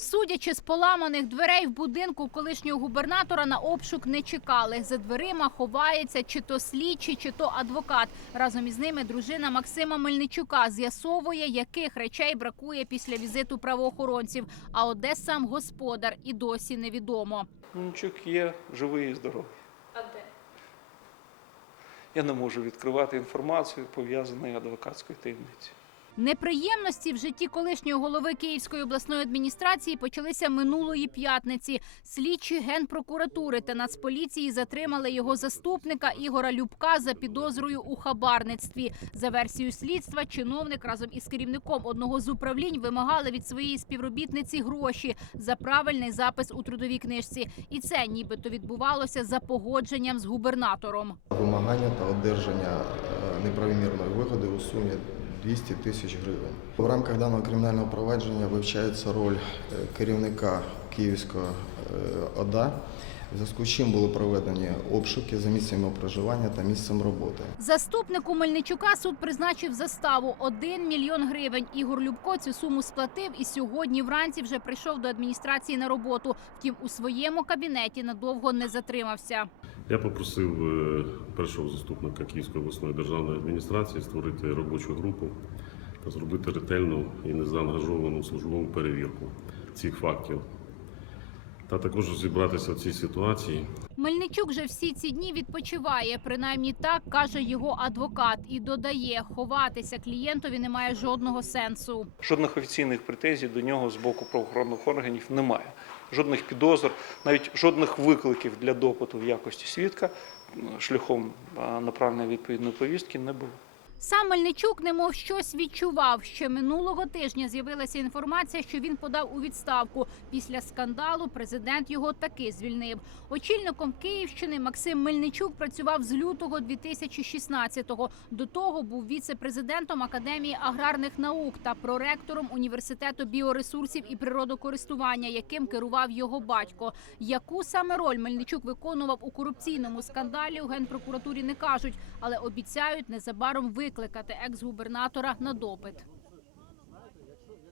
Судячи з поламаних дверей в будинку колишнього губернатора на обшук не чекали. За дверима ховається чи то слідчий, чи то адвокат. Разом із ними дружина Максима Мельничука з'ясовує, яких речей бракує після візиту правоохоронців. А от де сам господар і досі невідомо. Нічок є живий і здоровий. А де? Я не можу відкривати інформацію, пов'язану адвокатською таємницею. Неприємності в житті колишнього голови Київської обласної адміністрації почалися минулої п'ятниці. Слідчі генпрокуратури та нацполіції затримали його заступника Ігора Любка за підозрою у хабарництві. За версією слідства, чиновник разом із керівником одного з управлінь вимагали від своєї співробітниці гроші за правильний запис у трудовій книжці. І це нібито відбувалося за погодженням з губернатором. Вимагання та одержання е, неправомірної вигоди у сумі 200 тисяч гривень. В рамках даного кримінального провадження вивчається роль е, керівника Київського е, ОДА, в зв'язку з чим були проведені обшуки за місцем його проживання та місцем роботи. Заступнику Мельничука суд призначив заставу 1 мільйон гривень. Ігор Любко цю суму сплатив і сьогодні вранці вже прийшов до адміністрації на роботу. Втім, у своєму кабінеті надовго не затримався. Я попросив е, першого заступника Київської обласної державної адміністрації створити робочу групу та зробити ретельну і незаангажовану службову перевірку цих фактів. Та також розібратися в цій ситуації Мельничук же всі ці дні відпочиває. Принаймні так каже його адвокат, і додає, ховатися клієнтові немає жодного сенсу. Жодних офіційних претензій до нього з боку правоохоронних органів немає. Жодних підозр, навіть жодних викликів для допиту в якості свідка шляхом а, направлення відповідної повістки не було. Сам Мельничук немов щось відчував. Ще минулого тижня з'явилася інформація, що він подав у відставку. Після скандалу президент його таки звільнив. Очільником Київщини Максим Мельничук працював з лютого 2016-го. До того був віце-президентом Академії аграрних наук та проректором університету біоресурсів і природокористування, яким керував його батько. Яку саме роль Мельничук виконував у корупційному скандалі у генпрокуратурі не кажуть, але обіцяють незабаром викликати екс-губернатора на допит.